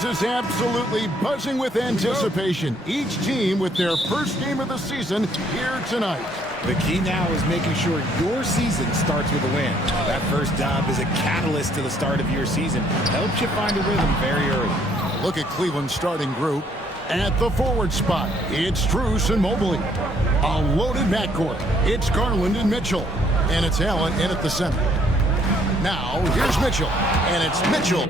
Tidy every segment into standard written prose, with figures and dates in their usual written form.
place is absolutely buzzing with anticipation. Each team with their first game of the season here tonight. The key now is making sure your season starts with a win. That first dub is a catalyst to the start of your season. Helps you find a rhythm very early. Look at Cleveland's starting group. At the forward spot, it's Strus and Mobley. A loaded backcourt. It's Garland and Mitchell. And it's Allen in at the center. Now, here's Mitchell. And it's Mitchell.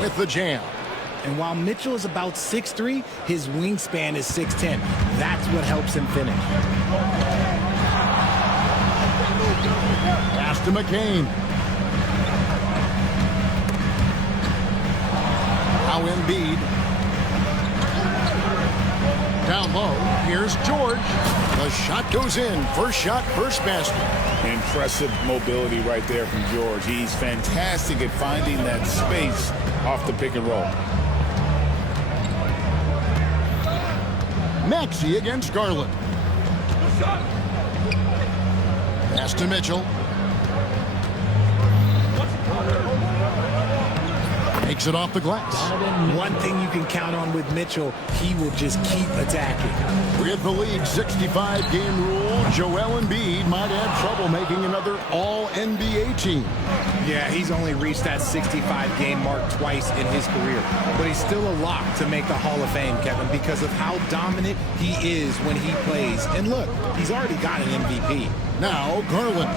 With the jam. And while Mitchell is about 6'3", his wingspan is 6'10". That's what helps him finish. Pass to McCain. Now Embiid. Down low. Here's George. The shot goes in. First shot, first basket. Impressive mobility right there from George. He's fantastic at finding that space off the pick and roll. Maxey against Garland. Pass to Mitchell. Takes it off the glass. One thing you can count on with Mitchell, he will just keep attacking. With the league's 65-game rule, Joel Embiid might have trouble making another All-NBA team. Yeah, he's only reached that 65-game mark twice in his career. But he's still a lock to make the Hall of Fame, Kevin, because of how dominant he is when he plays. And look, he's already got an MVP. Now, Garland.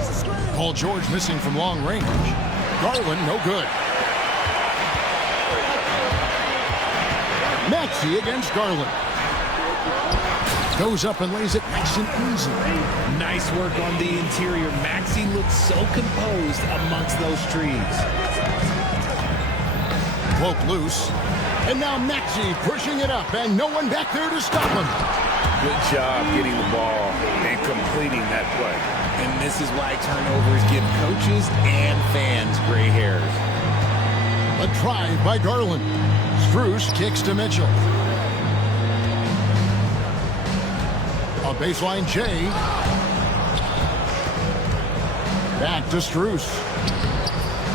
Paul George missing from long range. Garland, no good. Maxey against Garland. Goes up and lays it nice and easy. Nice work on the interior. Maxey looks so composed amongst those trees. Broke loose. And now Maxey pushing it up, and no one back there to stop him. Good job getting the ball and completing that play. And this is why turnovers give coaches and fans gray hairs. A drive by Garland. Strus kicks to Mitchell. A baseline J. Back to Strus.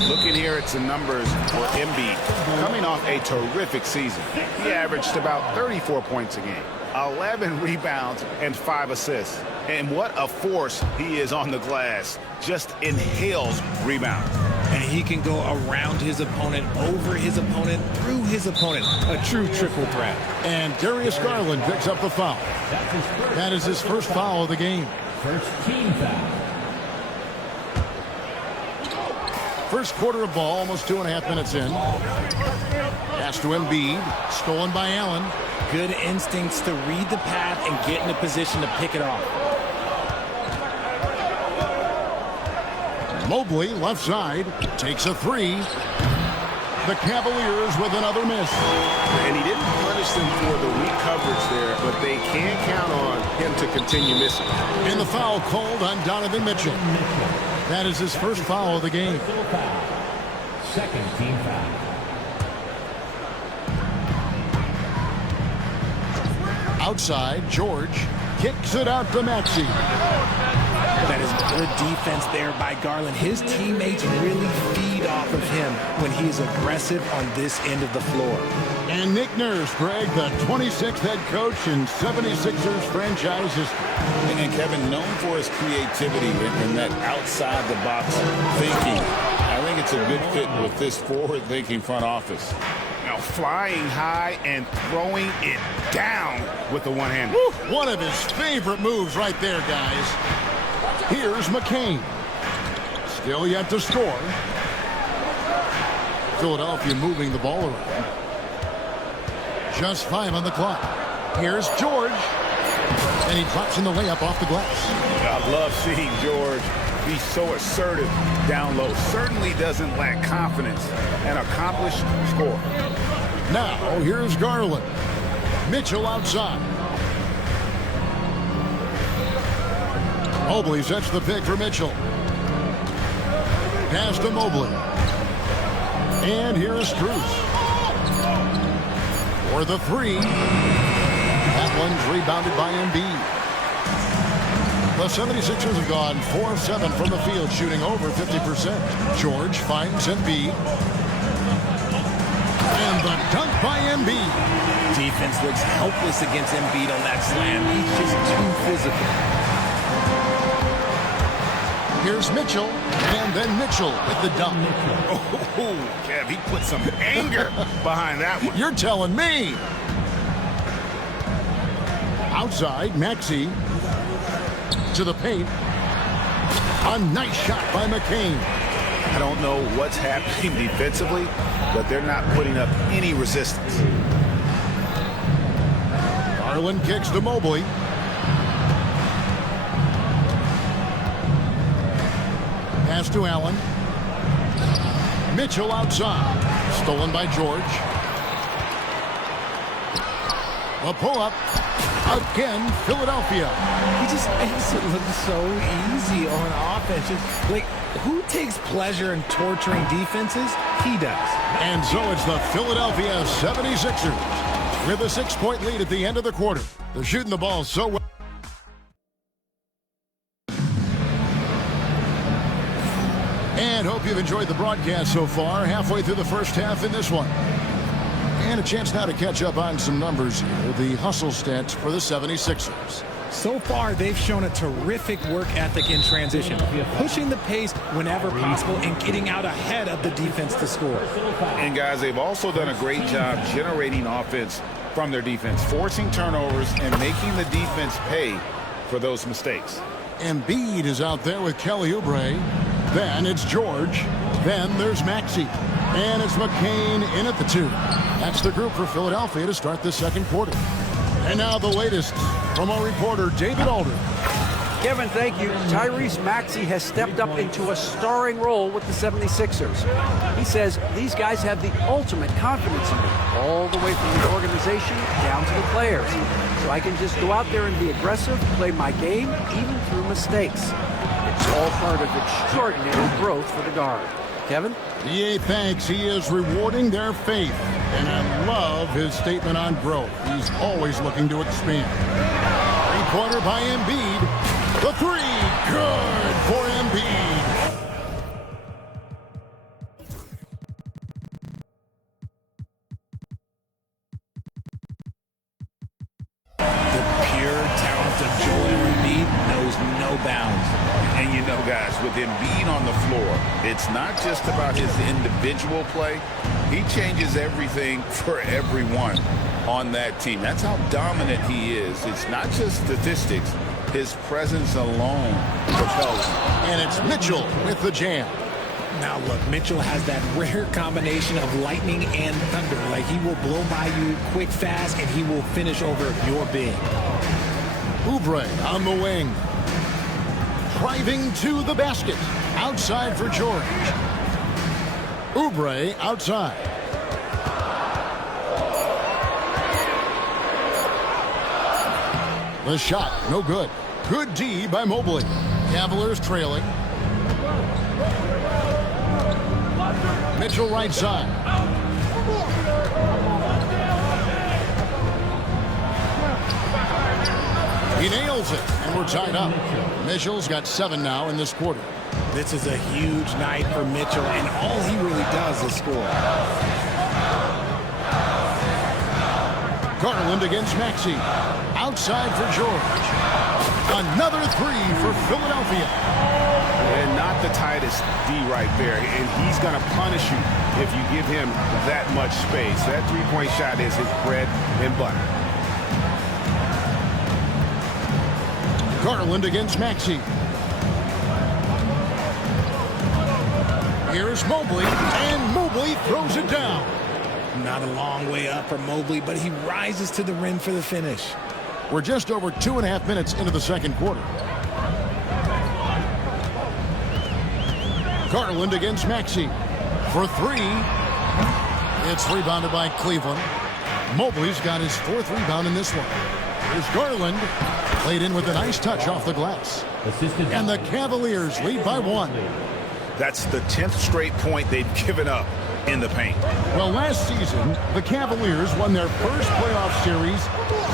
Looking here at some numbers for Embiid. Coming off a terrific season. He averaged about 34 points a game, 11 rebounds, and 5 assists. And what a force he is on the glass. Just inhales rebounds. And he can go around his opponent, over his opponent, through his opponent. A true triple threat. And Darius Garland picks up the foul. That is his first foul of the game. First team foul. First quarter of ball, almost 2.5 minutes in. Pass to Embiid, stolen by Allen. Good instincts to read the path and get in a position to pick it off. Mobley, left side, takes a three. The Cavaliers with another miss. And he didn't punish them for the weak coverage there, but they can count on him to continue missing. And the foul called on Donovan Mitchell. That is his first foul of the game. Second team foul. Outside, George kicks it out to Maxey. That is good defense there by Garland. His teammates really feed off of him when he is aggressive on this end of the floor. And Nick Nurse, Greg, the 26th head coach in 76ers franchise history. And Kevin, known for his creativity and that outside-the-box thinking. I think it's a good fit with this forward-thinking front office. Now flying high and throwing it down with the one-hander. One of his favorite moves right there, guys. Here's McCain. Still yet to score. Philadelphia moving the ball around. Just 5 on the clock. Here's George. And he drops in the layup off the glass. I love seeing George be so assertive down low. Certainly doesn't lack confidence. An accomplished scorer. Now, here's Garland. Mitchell outside. Mobley sets the pick for Mitchell. Pass to Mobley. And here is Strus. For the three. That one's rebounded by Embiid. The 76ers have gone 4 of 7 from the field, shooting over 50%. George finds Embiid. And the dunk by Embiid. Defense looks helpless against Embiid on that slam. He's just too physical. Here's Mitchell, and then Mitchell with the dunk. Oh, Kev, he put some anger behind that one. You're telling me. Outside, Maxey to the paint. A nice shot by McCain. I don't know what's happening defensively, but they're not putting up any resistance. Garland kicks to Mobley. Pass to Allen. Mitchell outside. Stolen by George. A pull-up. Again, Philadelphia. He just makes it look so easy on offense. Like, who takes pleasure in torturing defenses? He does. And so it's the Philadelphia 76ers with a 6-point lead at the end of the quarter. They're shooting the ball so well. And hope you've enjoyed the broadcast so far. Halfway through the first half in this one. And a chance now to catch up on some numbers here. The hustle stats for the 76ers. So far, they've shown a terrific work ethic in transition, pushing the pace whenever possible and getting out ahead of the defense to score. And guys, they've also done a great job generating offense from their defense, forcing turnovers and making the defense pay for those mistakes. Embiid is out there with Kelly Oubre. Then it's George. Then there's Maxey. And it's McCain in at the 2. That's the group for Philadelphia to start the second quarter. And now the latest from our reporter, David Alder. Kevin, thank you. Tyrese Maxey has stepped up into a starring role with the 76ers. He says these guys have the ultimate confidence in me, all the way from the organization down to the players. So I can just go out there and be aggressive, play my game, even through mistakes. It's all part of extraordinary growth for the guard. Kevin? EA thanks. He is rewarding their faith. And I love his statement on growth. He's always looking to expand. Three-pointer by Embiid. The three. Good for Embiid. The pure talent of Joel Embiid knows no bounds. And you know, guys, with Embiid on the floor, it's not just about his individual play. He changes everything for everyone on that team. That's how dominant he is. It's not just statistics. His presence alone propels him. And it's Mitchell with the jam. Now look, Mitchell has that rare combination of lightning and thunder. Like, he will blow by you quick, fast, and he will finish over your big. Oubre on the wing. Driving to the basket. Outside for George. Oubre outside. The shot, no good. Good D by Mobley. Cavaliers trailing. Mitchell right side. He nails it, and we're tied up. Mitchell's got 7 now in this quarter. This is a huge night for Mitchell, and all he really does is score. Garland against Maxey. Outside for George. Another three for Philadelphia. And not the tightest D right there. And he's going to punish you if you give him that much space. That three-point shot is his bread and butter. Garland against Maxey. Here's Mobley, and Mobley throws it down. Not a long way up for Mobley, but he rises to the rim for the finish. We're just over 2.5 minutes into the second quarter. Garland against Maxey for 3. It's rebounded by Cleveland. Mobley's got his 4th rebound in this one. Here's Garland. Played in with a nice touch off the glass. And the Cavaliers lead by 1. That's the 10th straight point they've given up in the paint. Well, last season, the Cavaliers won their first playoff series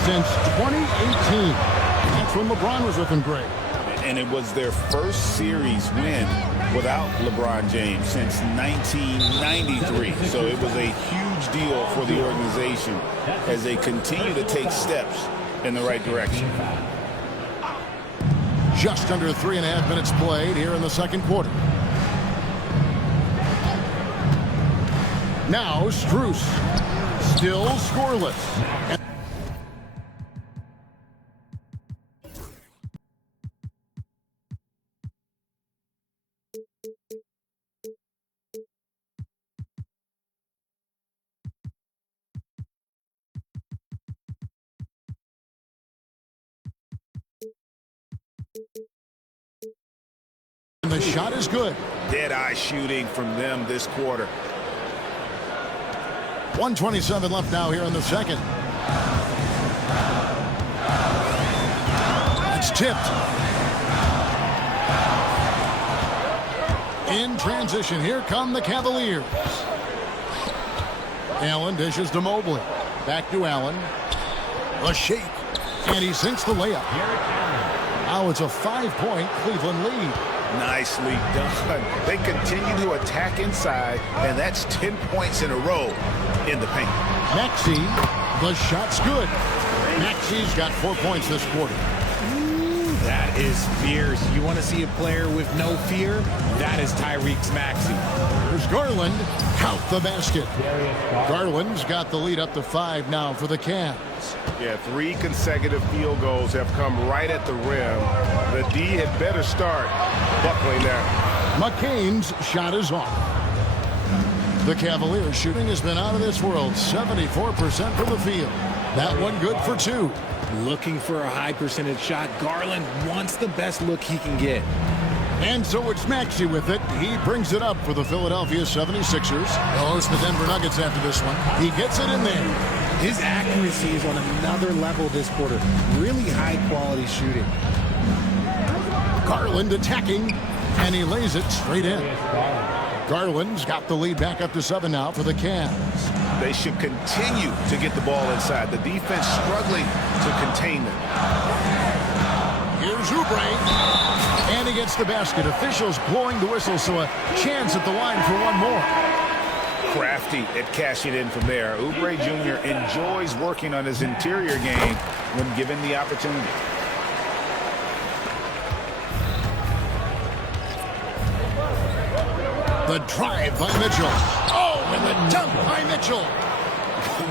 since 2018. That's when LeBron was with them great. And it was their first series win without LeBron James since 1993. So it was a huge deal for the organization as they continue to take steps in the right direction. Just under 3.5 minutes played here in the second quarter. Now Strus, still scoreless. And the shot is good. Dead-eye shooting from them this quarter. 1:27 left now here in the second. It's tipped. In transition, here come the Cavaliers. Allen dishes to Mobley. Back to Allen. A shake. And he sinks the layup. Now it's a 5-point Cleveland lead. Nicely done. They continue to attack inside, and that's 10 points in a row in the paint. Maxey, the shot's good. Maxey's got 4 points this quarter. That is fierce. You want to see a player with no fear? That is Tyrese Maxey. There's Garland. Count the basket. Garland's got the lead up to 5 now for the Cavs. Yeah, 3 consecutive field goals have come right at the rim. The D had better start buckling down. McCain's shot is off. The Cavaliers shooting has been out of this world. 74% from the field. That one good for 2. Looking for a high percentage shot. Garland wants the best look he can get. And so it's Maxey with it. He brings it up for the Philadelphia 76ers. They'll host the Denver Nuggets after this one. He gets it in there. His accuracy is on another level this quarter. Really high quality shooting. Garland attacking, and he lays it straight in. Garland's got the lead back up to 7 now for the Cavs. They should continue to get the ball inside. The defense struggling to contain them. Here's Oubre, and he gets the basket. Officials blowing the whistle, so a chance at the line for one more. Crafty at cashing in from there. Oubre Jr. enjoys working on his interior game when given the opportunity. The drive by Mitchell. Oh, and the dunk by Mitchell.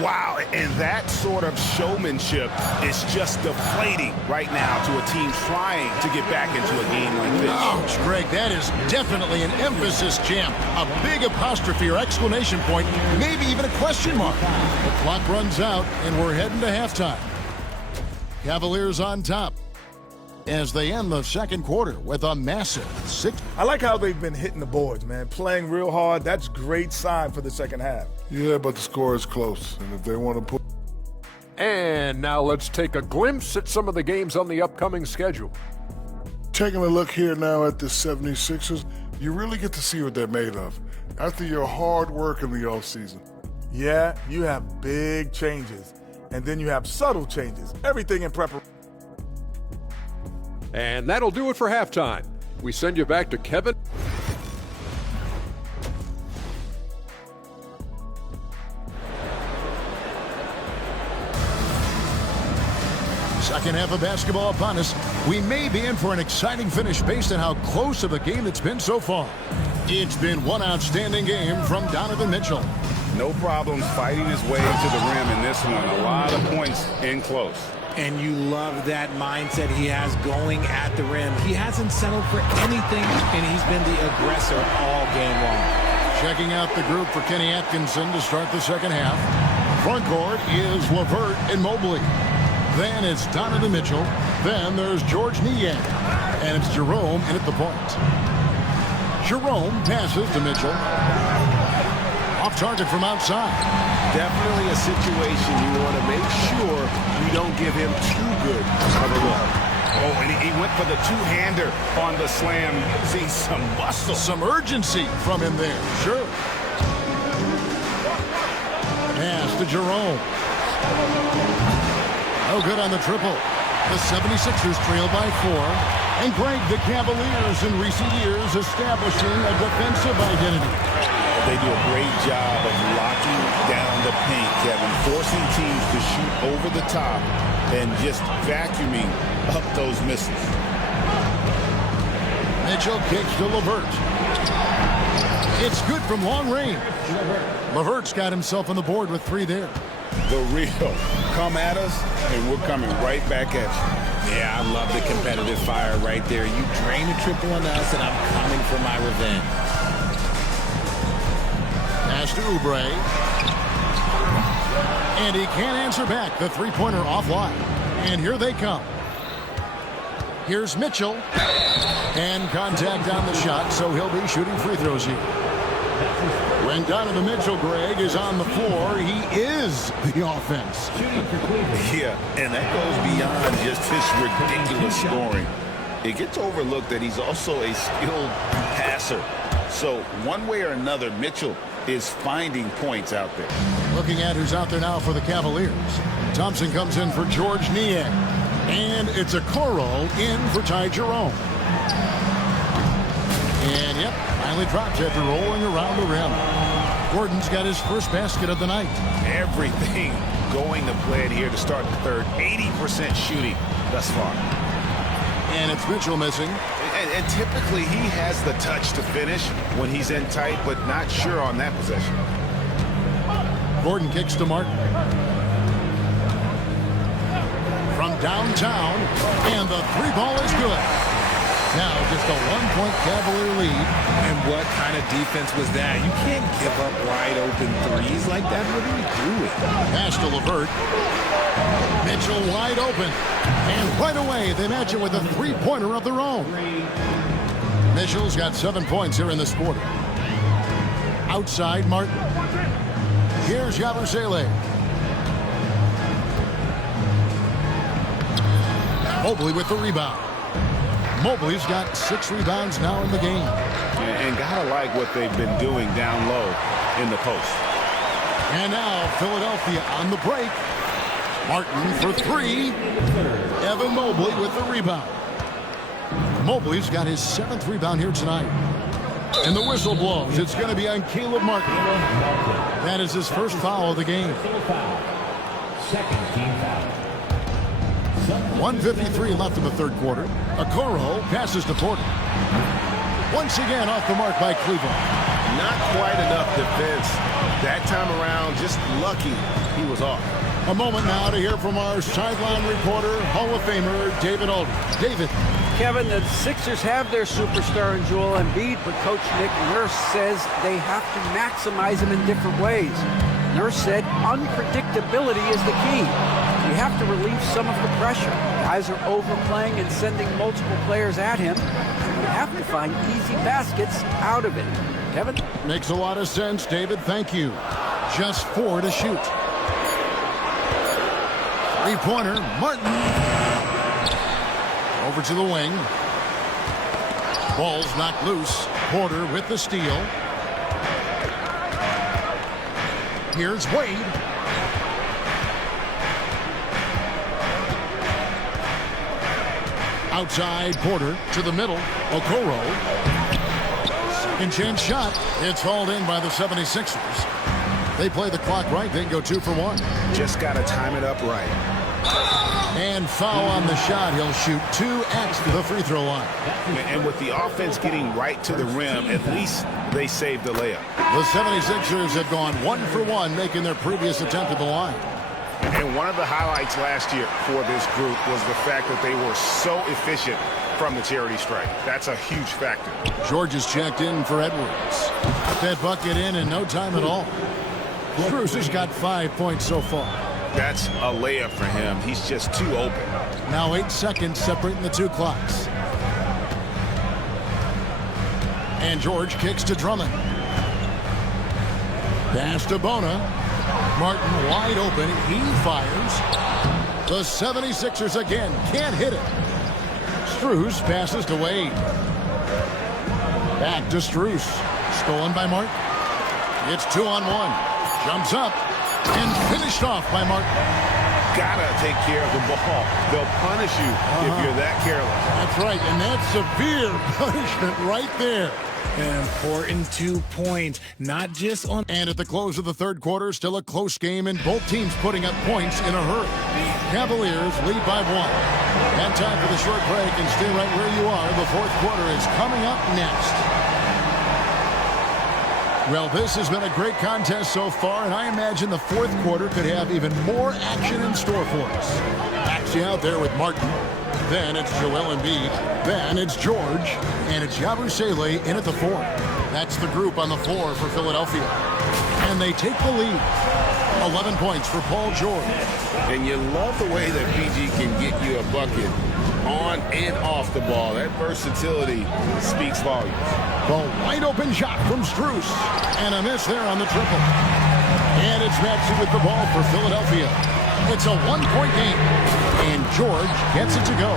Wow, and that sort of showmanship is just deflating right now to a team trying to get back into a game like this. Ouch, Greg, that is definitely an emphasis jam. A big apostrophe or exclamation point, maybe even a question mark. The clock runs out, and we're heading to halftime. Cavaliers on top as they end the second quarter with a massive 6. I like how they've been hitting the boards, man. Playing real hard. That's great sign for the second half. Yeah, but the score is close, and if they want to put... And now let's take a glimpse at some of the games on the upcoming schedule. Taking a look here now at the 76ers, you really get to see what they're made of after your hard work in the offseason. Yeah, you have big changes, and then you have subtle changes. Everything in preparation. And that'll do it for halftime. We send you back to Kevin. Second half of basketball upon us. We may be in for an exciting finish based on how close of a game it's been so far. It's been one outstanding game from Donovan Mitchell. No problems fighting his way to the rim in this one. A lot of points in close. And you love that mindset he has going at the rim. He hasn't settled for anything, and he's been the aggressor all game long. Checking out the group for Kenny Atkinson to start the second half. Front court is LeVert and Mobley. Then it's Donovan Mitchell. Then there's George Niang. And it's Jerome in at the point. Jerome passes to Mitchell. Off soft target from outside. Definitely a situation you want to make sure you don't give him too good of a look. Oh, and he went for the two-hander on the slam. See some muscle. Some urgency from him there. Sure. Pass to Jerome. No good on the triple. The 76ers trail by 4. And Greg, the Cavaliers in recent years establishing a defensive identity. They do a great job of locking down the paint, Kevin, forcing teams to shoot over the top and just vacuuming up those misses. Mitchell kicks to LeVert. It's good from long range. LeVert's got himself on the board with 3 there. The real come at us, and we're coming right back at you. Yeah, I love the competitive fire right there. You drain a triple on us, and I'm coming for my revenge. Pass to Oubre. And he can't answer back. The three-pointer offline. And here they come. Here's Mitchell. And contact on the shot, so he'll be shooting free throws here. When Donovan Mitchell, Greg, is on the floor, he is the offense. Yeah, and that goes beyond just his ridiculous scoring. It gets overlooked that he's also a skilled passer. So one way or another, Mitchell is finding points out there. Looking at who's out there now for the Cavaliers. Thompson comes in for George Niang. And it's a Coro in for Ty Jerome. And, yep, finally drops after rolling around the rim. Gordon's got his first basket of the night. Everything going to plan here to start the third. 80% shooting thus far. And it's Mitchell missing. And typically he has the touch to finish when he's in tight, but not sure on that possession. Gordon kicks to Martin. From downtown, and the 3-ball is good. Now just a 1-point Cavalier lead. And what kind of defense was that? You can't give up wide open threes like that. What are you doing? Pass to LeVert. Mitchell wide open. And right away, they match it with a 3-pointer of their own. Mitchell's got 7 points here in this quarter. Outside, Martin. Here's Yabusele. Mobley with the rebound. Mobley's got 6 rebounds now in the game. And gotta like what they've been doing down low in the post. And now Philadelphia on the break. Martin for 3. Evan Mobley with the rebound. Mobley's got his 7th rebound here tonight. And the whistle blows. It's going to be on Caleb Martin. That is his first foul of the game. Second team foul. 1:53 left in the third quarter. Okoro passes to Porter. Once again off the mark by Cleveland. Not quite enough defense. That time around, just lucky he was off. A moment now to hear from our sideline reporter, Hall of Famer David Aldridge. David. Kevin, the Sixers have their superstar in Joel Embiid, but Coach Nick Nurse says they have to maximize him in different ways. Nurse said unpredictability is the key. We have to relieve some of the pressure. Guys are overplaying and sending multiple players at him. We have to find easy baskets out of it. Kevin? Makes a lot of sense, David. Thank you. Just 4 to shoot. 3-pointer, Martin. Over to the wing. Ball's knocked loose. Porter with the steal. Here's Wade. Outside, Porter to the middle. Okoro. Second chance shot. It's hauled in by the 76ers. They play the clock right. They go 2 for 1. Just got to time it up right. And foul on the shot. He'll shoot 2 at the free throw line. And with the offense getting right to the rim, at least they saved the layup. The 76ers have gone 1 for 1, making their previous attempt at the line. And one of the highlights last year for this group was the fact that they were so efficient from the charity stripe. That's a huge factor. George is checked in for Edwards. Got that bucket in no time at all. Strus has got 5 points so far. That's a layup for him. He's just too open. Now 8 seconds separating the 2 clocks. And George kicks to Drummond. Pass to Bona. Martin wide open. He fires. The 76ers again can't hit it. Strus passes to Wade. Back to Strus. Stolen by Martin. It's 2-on-1. Jumps up and finished off by Martin. Gotta take care of the ball. They'll punish you if you're that careless. That's right, and that's severe punishment right there. An important 2 points, not just on... And at the close of the third quarter, still a close game, and both teams putting up points in a hurry. Cavaliers lead by 1. And time for the short break, and stay right where you are. The fourth quarter is coming up next. Well, this has been a great contest so far, and I imagine the fourth quarter could have even more action in store for us. Maxey out there with Martin. Then it's Joel Embiid. Then it's George. And it's Yabusele in at the 4. That's the group on the floor for Philadelphia. And they take the lead. 11 points for Paul George. And you love the way that PG can get you a bucket on and off the ball. That versatility speaks volumes. The wide open shot from Strus. And a miss there on the triple. And it's Maxey with the ball for Philadelphia. It's a 1-point game. And George gets it to go.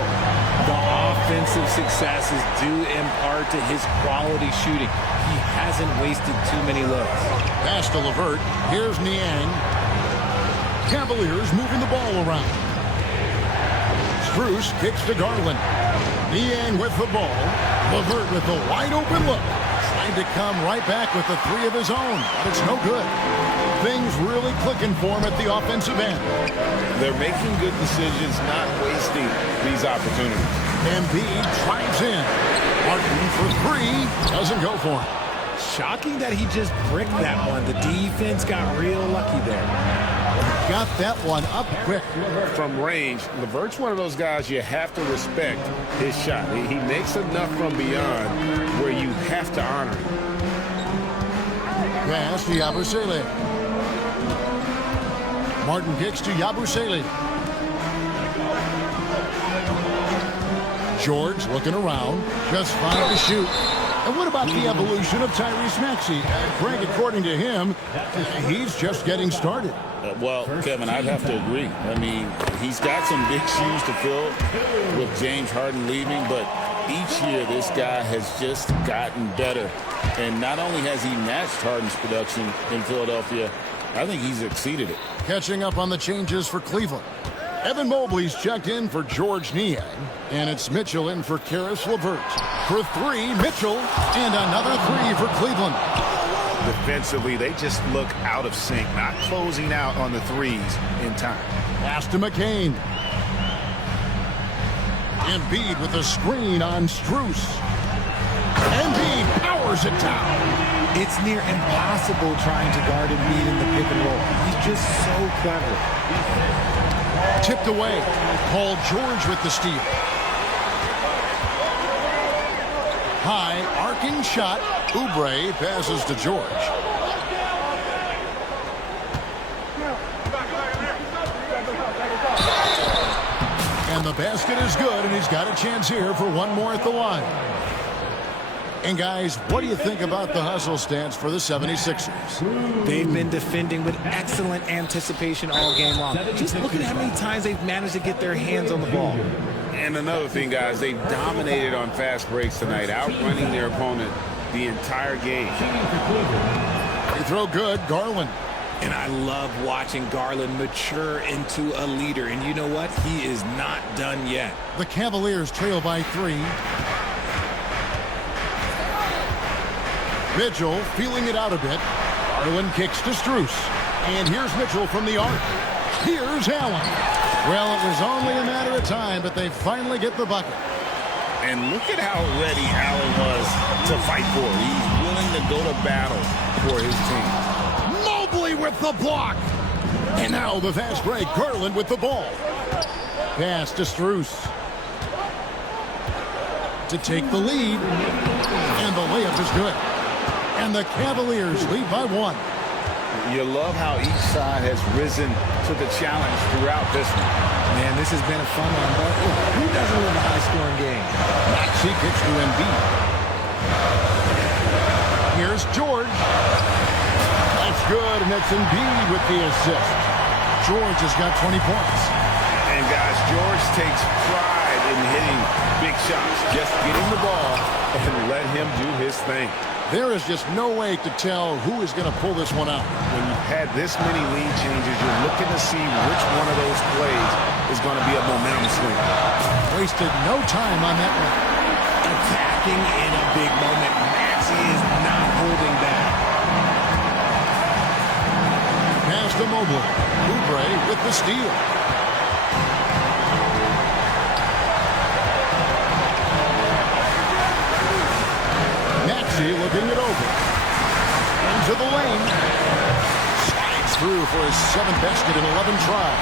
The offensive success is due in part to his quality shooting. He hasn't wasted too many looks. Pass to LeVert. Here's Niang. Cavaliers moving the ball around. Strus kicks to Garland. Niang with the ball. LeVert with the wide open look. Trying to come right back with the 3 of his own, but it's no good. Things really clicking for him at the offensive end. They're making good decisions, not wasting these opportunities. Embiid drives in. Martin for 3. Doesn't go for him. Shocking that he just bricked that one. The defense got real lucky there. Got that one up quick. From range, LeVert's one of those guys you have to respect his shot. He makes enough from beyond where you have to honor him. Pass to Yabusele. Martin kicks to Yabusele. George looking around. Just fine to shoot. And what about the evolution of Tyrese Maxey? Greg, according to him, he's just getting started. Well, Kevin, I'd have to agree. I mean, he's got some big shoes to fill with James Harden leaving, but each year this guy has just gotten better. And not only has he matched Harden's production in Philadelphia, I think he's exceeded it. Catching up on the changes for Cleveland. Evan Mobley's checked in for George Niang, and it's Mitchell in for Karis LeVert. For 3, Mitchell, and another 3 for Cleveland. Defensively, they just look out of sync, not closing out on the 3s in time. Pass to McCain. Embiid with a screen on Strus. Embiid powers it down. It's near impossible trying to guard Embiid in the pick and roll. He's just so clever. Tipped away. Paul George with the steal. High arcing shot. Oubre passes to George. And the basket is good, and he's got a chance here for one more at the line. And guys, what do you think about the hustle stance for the 76ers? They've been defending with excellent anticipation all game long. Just look at how many times they've managed to get their hands on the ball. And another thing, guys, they've dominated on fast breaks tonight, outrunning their opponent the entire game. They throw good, Garland. And I love watching Garland mature into a leader. And you know what? He is not done yet. The Cavaliers trail by 3. Mitchell feeling it out a bit. Garland kicks to Strus. And here's Mitchell from the arc. Here's Allen. Well, it was only a matter of time, but they finally get the bucket. And look at how ready Allen was to fight for it. He's willing to go to battle for his team. Mobley with the block. And now the fast break. Garland with the ball. Pass to Strus. To take the lead. And the layup is good. And the Cavaliers lead by 1. You love how each side has risen to the challenge throughout this one. Man, this has been a fun one, but who doesn't love a high-scoring game? Maxey kicks to Embiid. Here's George. That's good, and it's Embiid with the assist. George has got 20 points. And guys, George takes pride in hitting big shots. Just get him the ball and let him do his thing. There is just no way to tell who is going to pull this one out. When you've had this many lead changes, you're looking to see which one of those plays is going to be a momentum swing. Wasted no time on that one. Attacking in a big moment. Maxey is not holding back. Pass to Mobley. Oubre with the steal. Maxey looking it over. Into the lane. Slides through for his 7th basket in 11 tries.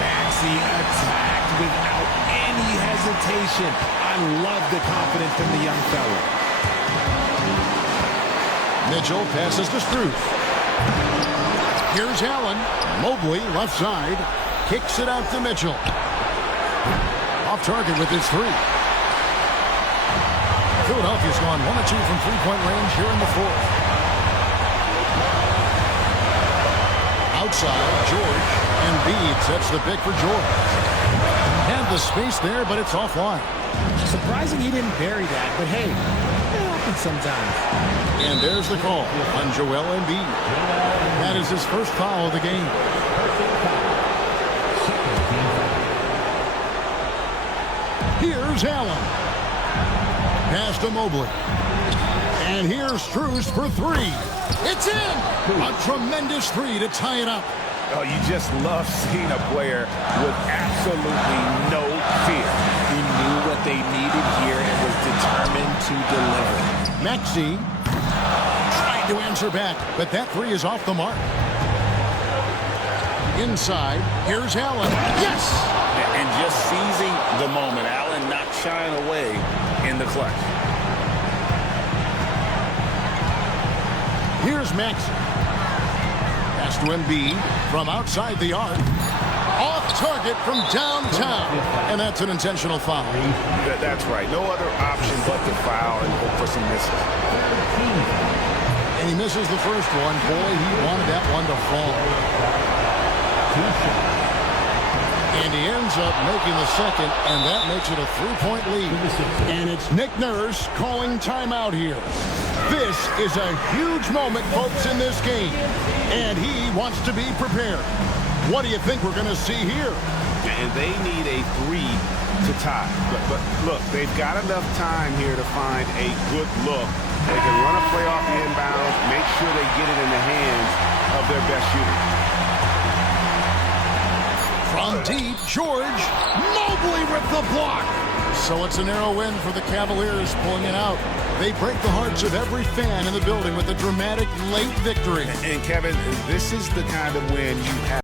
Maxey attacked without any hesitation. I love the confidence from the young fella. Mitchell passes to Strus. Here's Allen. Mobley, left side. Kicks it out to Mitchell. Off target with his 3. Philadelphia's gone 1 of 2 from three-point range here in the 4th. Outside, George. Embiid sets the pick for George. Had the space there, but it's offline. Surprising he didn't bury that, but hey, it happens sometimes. And there's the call on Joel Embiid. That is his first foul of the game. Here's Allen. Pass to Mobley. And here's Strus for 3. It's in! A tremendous 3 to tie it up. Oh, you just love seeing a player with absolutely no fear. He knew what they needed here and was determined to deliver. Maxey tried to answer back, but that 3 is off the mark. Inside, here's Allen. Yes! And just seizing the moment. Allen not shying away in the clutch. Here's Maxey. Pass to Embiid from outside the arc. Off target from downtown. And that's an intentional foul. That's right. No other option but to foul and hope for some misses. And he misses the first one. Boy, he wanted that one to fall. And he ends up making the second, and that makes it a 3-point lead. And it's Nick Nurse calling timeout here. This is a huge moment, folks, in this game. And he wants to be prepared. What do you think we're going to see here? And they need a 3 to tie. But look, they've got enough time here to find a good look. They can run a play off the inbound, make sure they get it in the hands of their best shooter. From deep, George. Mobley with the block. So it's a narrow win for the Cavaliers pulling it out. They break the hearts of every fan in the building with a dramatic late victory. And Kevin, this is the kind of win you have.